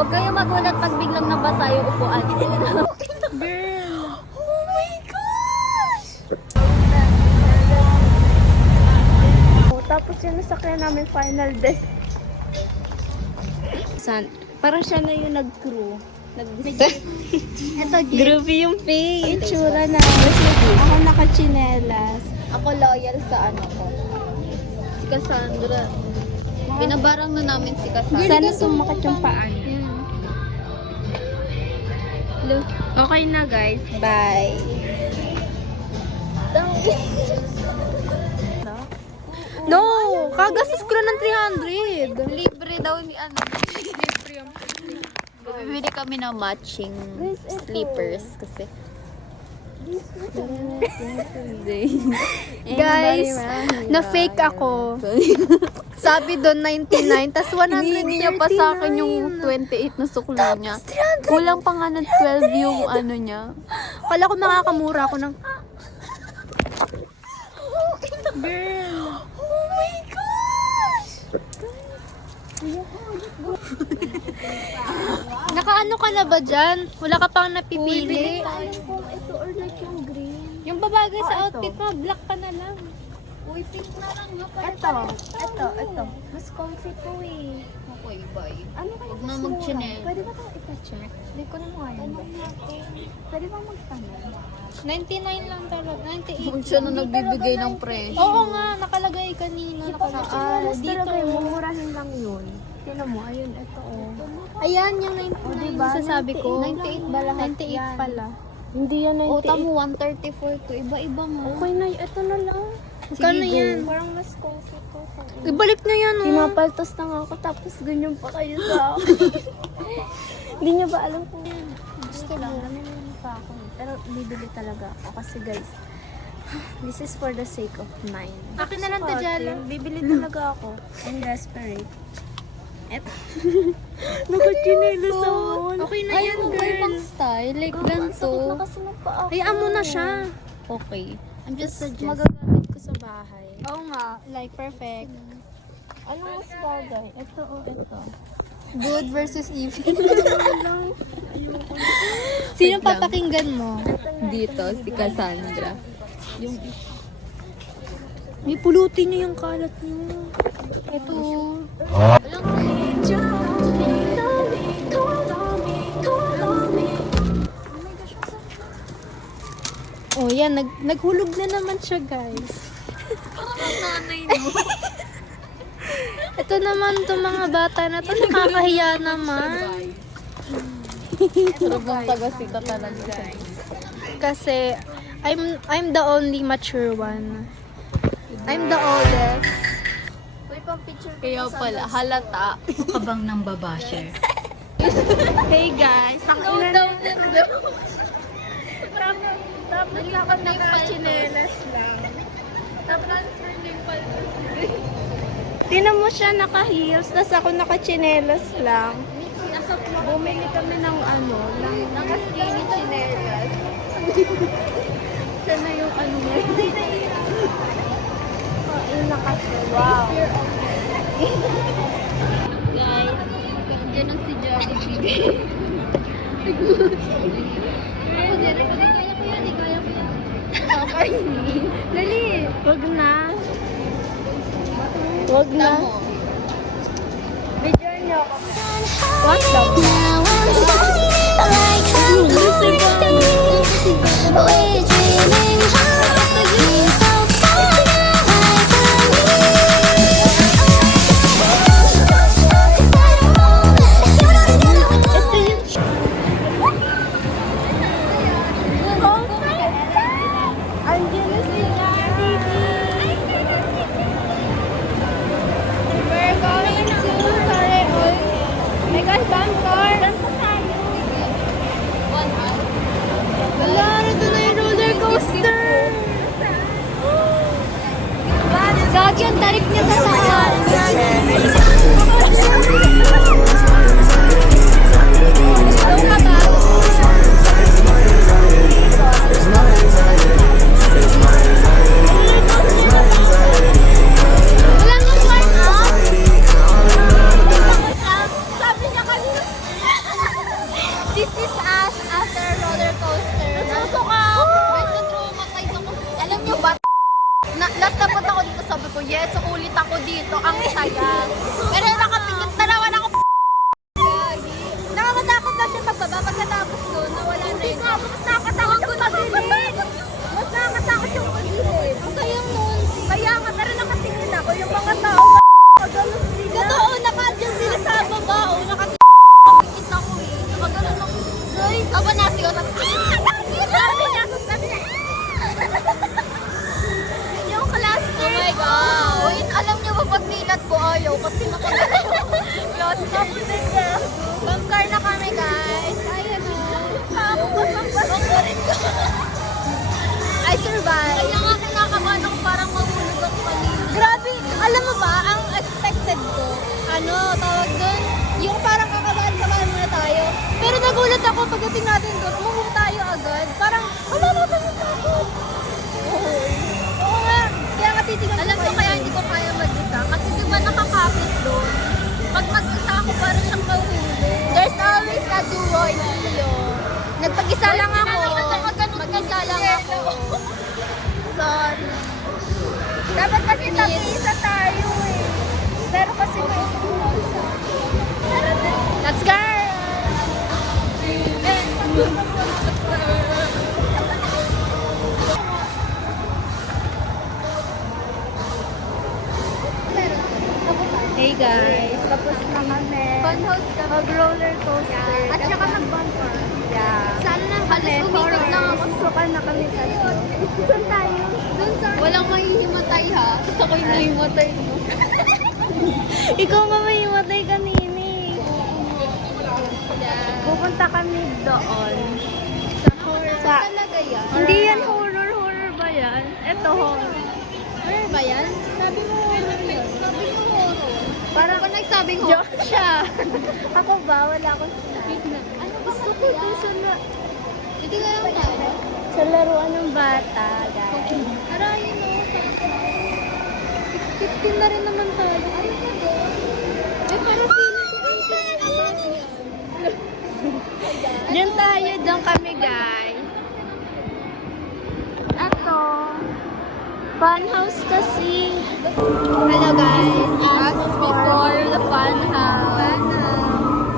Huwag kayo magulat pag biglang nabasa yung upuan. Girl! Oh my gosh! Tapos yung nasakyan namin final desk. Parang siya na yung nag-crew. Ito, gift. Groovy yung face. Itsura na. Ako naka-chinelas. Ako loyal sa ano ko. Si Cassandra. Binabarang na namin si Cassandra. Sana sumakat yung paan. Look. Okay na guys. Bye. No! Kagastos ko na ng 300. Libre daw ni ano. Libre yung bibili kami ng matching slippers kasi. Guys, na-fake ako. Sabi doon 99, tas 100 Niya pa sa akin yung 28 na suklo niya. Kulang pa nga ng 12 yung ano niya. Kala ko makakamura ako ng... Girl! Oh my gosh! Nakaano ka na ba dyan? Wala ka pang napipili? Kung ito or like yung green. Yung babagay sa outfit mo, black pa na lang. Uy, pink na lang nga pala. Ito. Mas comfy to eh. Okay, bye. Ano kaya Huwag na mas mura? mag-chinel. Pwede ba tayo ipa-check? Hindi ko na mo ngayon. Pwede ba magtanong? 99 lang talaga. 98 Kung siya na nagbibigay ng presyo. Oo nga, nakalagay kanina. Nakalagay. Dito, mumurahin lang yun. Tingnan mo, ayun, ito oh. Ayan, yung 99 diba? sasabi ko. 98 ba lahat 98 yan? pala. Hindi yan O, 98. tamo 134 to. Iba-iba mo. Okay na, ito na lang. Magkano yan? Parang mas comfy ko sa Ibalik na yan, oh. Pinapaltos na nga ako, tapos ganyan pa kayo sa akin. Hindi niyo ba alam kung gusto mo? Namin pa ako. Pero bibili talaga ako kasi guys, this is for the sake of mine. Akin na lang, Tajala. Bibili talaga ako. I'm desperate. Naka-chinelas ako. Okay na Ay, yan, mo ba girl. ibang style? Like, Sakit na ganito. kasi ng paa ko. Hayaan mo na siya. Okay. I'm just suggesting. Magagamit ko sa bahay. Oo nga, like perfect. Ano mas bagay? Ito o ito. Good versus evil. Sino papakinggan mo? Dito, si Cassandra. Yung May pulutin niyo yung kalat niyo. ito. Oh, yan. Naghulog na naman siya, guys. Nanay mo. Ito naman, itong mga bata na to, nakakahiya naman. Sarabang taga-sita talaga, guys. Kasi, I'm the only mature one. I'm the oldest. Kaya pala, halata. Kabang ng babasher. Hey guys, Slow down na daw. Tapos ako naka-chinelas lang. Na-transfer na yung paltos. Tinan mo siya naka-heels, tapos ako naka-chinelas lang. Bumili kami ng ano, ng Naka-skinny chinelas. siya na yung ano mo. Yung wow. Guys, dyan ang si Jollibee. Ako din, kaya ko yan, kaya ko yan. Nakakainis. Dali, wag na. Wag na. Tamo. Video niyo ako. What the? Now I'm shining like I'm glowing. We're dreaming high, being so far now I can Andiyan na si We're going to Kareoy. My gosh, Bangkor! Wala, nito na yung roller coaster! Gagi, ang tarik niya sa taas! Wala nang sign up! Sabi niya kanina, ko, yes, ulit ako dito. Ang saya. Pero nakapikit na naman ako. Nakakatakot na siya pagbaba. Pagkatapos doon, nawala na yun. Mas nakakatakot yung pagilid. Mas nakakatakot yung pagilid. Ang sayang nun. Kaya nga, pero nakatingin ako. Yung mga tao, nakaganon sila. Totoo, nakadyan sila sa baba. O, nakapikit ako eh. Nakaganon ako. Guys, aba nasigaw na. Sabi niya. Yung class ko. Oh my God. Wait, alam niyo ba pag nilat ko ayaw kasi nakaganon. Close na po din niya. Bangkar na kami guys. Ayan o. Ako pasang-pasang ko rin ko. I survived. Kaya nga kinakabahan ako parang mahulog ako kanina. Grabe. Alam mo ba, ang expected ko, tawag doon, yung parang kakabahan muna tayo. Pero nagulat ako pagdating natin doon, umuho tayo agad. Parang, wala na sa yung takot. Oo nga. Kaya nga titignan ko. Alam ko kaya hindi ko kaya mag-isa. Kasi di ba nakakapit doon? Pag mag-isa ako, parang siyang mahulog. There's always a duo in Leo. Nagpag-isa lang ako. Mag-isa lang ako. Sorry. Dapat kasi tag-iisa tayo eh. Pero kasi may Let's go! Hey guys, tapos na kami. Funhouse ka. Mag-roller coaster. At saka mag-bumper. Yeah. Sana nang halos umikot na ako. Susukan na kami tatlo. Saan tayo? Dun sa... Walang mahihimatay ha. Gusto ko yung nahimatay mo. Ikaw nga may himatay kanina eh. Pupunta kami doon. Sa... Talaga yan. Hindi yan horror. Horror ba yan? Ito horror. Horror ba yan? Sabi mo horror yun. Sabi mo horror. Parang Pag nagsabing horror. joke siya. Ako ba? Wala akong Ano gusto ko dun sa na... Hindi na lang tayo. sa laruan ng bata, guys. Arayin mo. 15 na rin naman tayo. Ano ba doon? Eh, parang feeling ko yung pinag-abot niya. Diyan tayo, diyan kami, guys. Ato. Funhouse kasi. Hello guys, as before the fun house.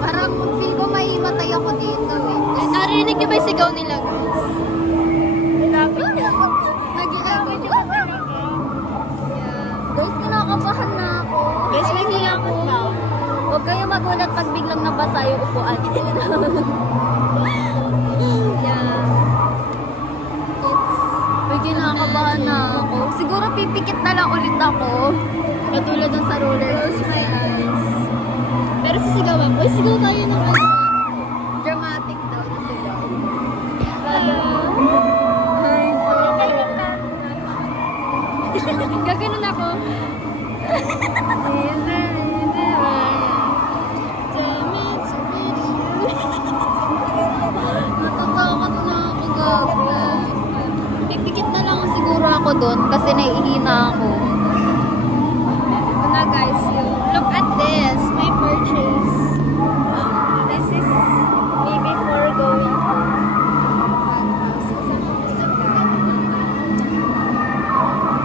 Parang feel ko mahimatay ako dito eh. Narinig niyo ba yung sigaw nila guys? Guys, kinakabahan na ako. Guys, may hiyakot na. Huwag kayo magulat pag biglang nabasa yung upuan. Yeah. Uy, kinakabahan na ako. Siguro pipikit na lang ulit ako. Katulad ng sa roller coaster. Pero sisigawan ko. Sigaw tayo ng ano. Dramatic daw na sigaw. Gaganon ako. Natatakot na ako, gaga. Pipikit na lang siguro ako doon kasi naiihina ako. Ito na, guys. Look at this. My purchase. This is me before going home.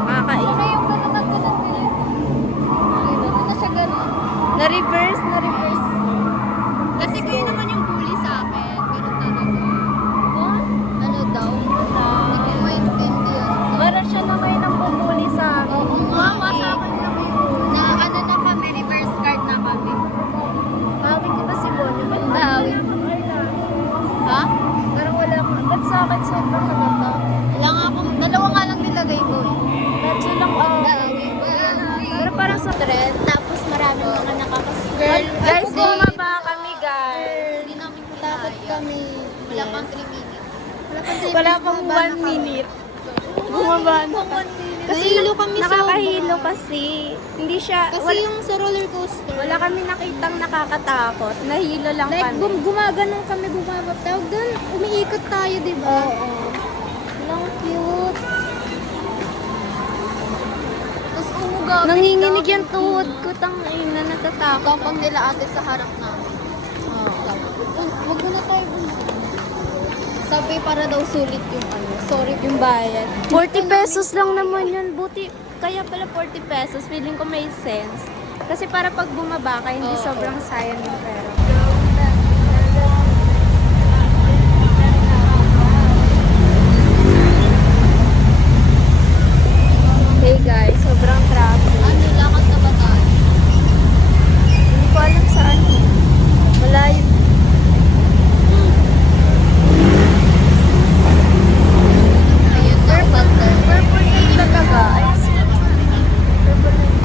Makakain. Ano yung gano'n na gano'n nila? Ano na siya gano'n? Na-reverse. Kasi kayo naman yung bully sa akin. Ganun talaga. Ano daw? Hindi ko maintindihan. Para siya na ngayon ang pumuli sa akin. Oo nga, sa akin lang yun. Na ano na kami, reverse card na kami. Tawag ko ba si Bonnie? Ba't Tawag. Ha? Parang wala akong... Ba't sa akin sobrang halata? Wala nga akong, dalawa nga lang nilagay ko eh. Medyo lang Pero parang sa... Trend. Tapos marami mga nakakasya. Girl, Guys, hindi. bumaba kami, guys. Hindi namin Takot kinaya. kami. Wala pang 3 minutes. Wala pang 1 minute. Bumaba na. Nahilo kami sa Nakakahilo kasi. Hindi siya... Kasi yung sa roller coaster. Wala kami nakitang nakakatakot. Nahilo lang Like, kami. gumaganong kami, bumabab. Tawag doon, umiikot tayo, di ba? Oo. Lang cute. Tapos umugabi. Nanginginig yung tuhod ko. Tangina, natatakot. Tapang nila ate sa harap namin. Huwag mo na tayo bumabab. Sabi para daw sulit yung ano. Sorry yung bayad. 40 pesos lang naman yun. Buti kaya pala 40 pesos, feeling ko may sense. Kasi para pag bumaba ka, hindi sobrang sayang yung pera. Hey guys, sobrang traffic. Ano, lakad na ba tayo? Hindi ko alam saan. Malayo. Ayun na, Panther. Purple lane talaga. Ayos. Purple lane.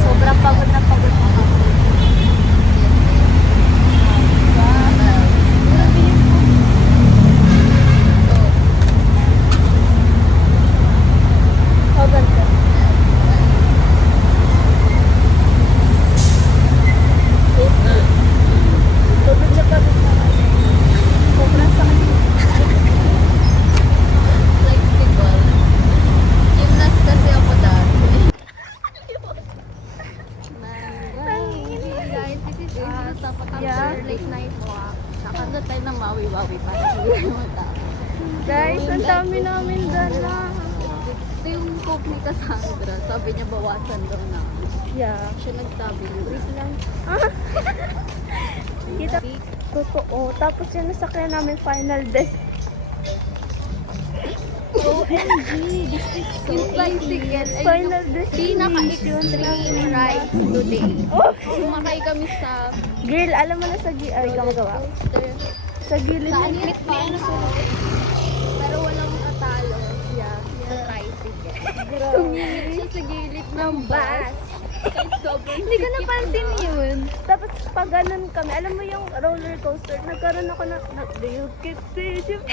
Sobrang pagod na pagod na ako. Oh, ganda. Pagod na pagod na ako. Sobrang sakit. Flexible. Gymnast kasi ako dati. Guys, this is us. After late night walk. Nakanda tayo ng mawi-wawi para hindi mo tao. Guys, ang dami namin dala. Ito yung coke ni Cassandra. Sabi niya bawasan daw na. Yeah. Siya nagsabi niya. Wait lang. Kita. Totoo. Tapos yung nasakyan namin final desk. OMG! This is so Yung bicycle ay final destination. pinaka-extreme rides today. Oh! Sumakay kami sa Girl, alam mo na sa ay, ikaw magawa. coaster. Sa gilid Saan ng yun? May ano sumakay. Pero walang katalo. Yeah. Yung tricycle. Tumingin siya sa gilid ng bus. Kahit sobrang Hindi ko napansin yun. Tapos pag ganun kami, alam mo yung roller coaster, nagkaroon ako do you get deja vu?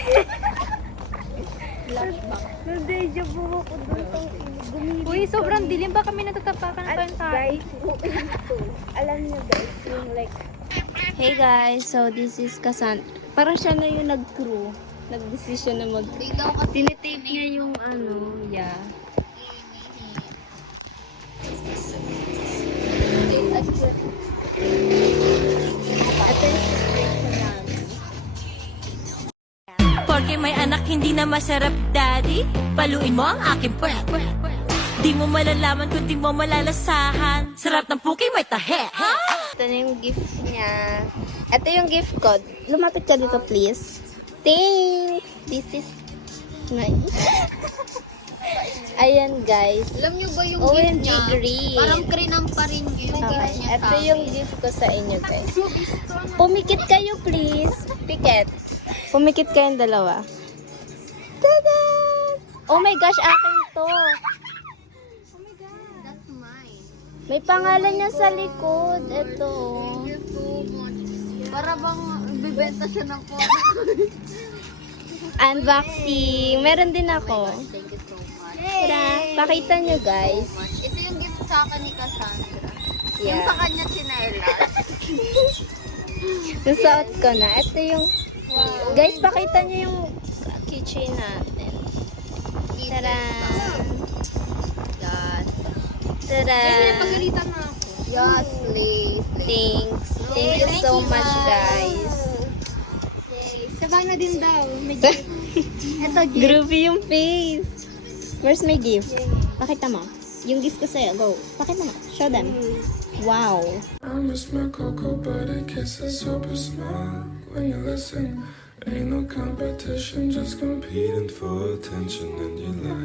flashback. Na-deja vu ako dun tong gumilid. Uy, sobrang dilim. Baka kami natatapakan At pa yung guys, alam niyo guys, yung like, hey guys, so this is Kasan. Parang siya na yung nag-crew. Nag-decision na mag- Di daw kasi Tinitape niya yung ano, yeah. Ito yung situation namin. Porque may anak hindi na masarap, daddy. Paluin mo ang aking pwet. Di mo malalaman kung di mo malalasahan. Sarap ng puki may tahe. Ito na yung gift niya. Ito yung gift code. Lumapit ka dito, please. Thanks! This is nice. Ayan, guys. alam niyo ba yung OMG gift niya? green. Parang krinam pa rin yung gift Okay, niya sa ito yung gift ko sa inyo, guys. Pumikit kayo, please. Pikit. Pumikit kayong dalawa. Tada! Oh my gosh, akin to. That's mine. May pangalan niya sa likod. Ito. Thank you so much. Para bang bibenta siya ng phone. Unboxing. Meron din ako. Thank you so much. Tara, pakita nyo, guys. Ito yung gift sa akin ni Cassandra. Yung Yeah. sa kanya chinelas. Nasuot ko na. Ito yung... Guys, pakita nyo yung keychain natin. Tara! Yes. Tara! Pagalitan mo ako. Yes, please. Thanks. Thank you so much, guys. Sabang na din daw. May gift. Ito, gift. Groovy yung face. Where's my gift? Pakita mo. Yung gift ko sa'yo. Go. Pakita mo. Show them. Wow. I miss my cocoa butter kisses, super smile when you listen. Ain't no competition, just competing for attention, and you like.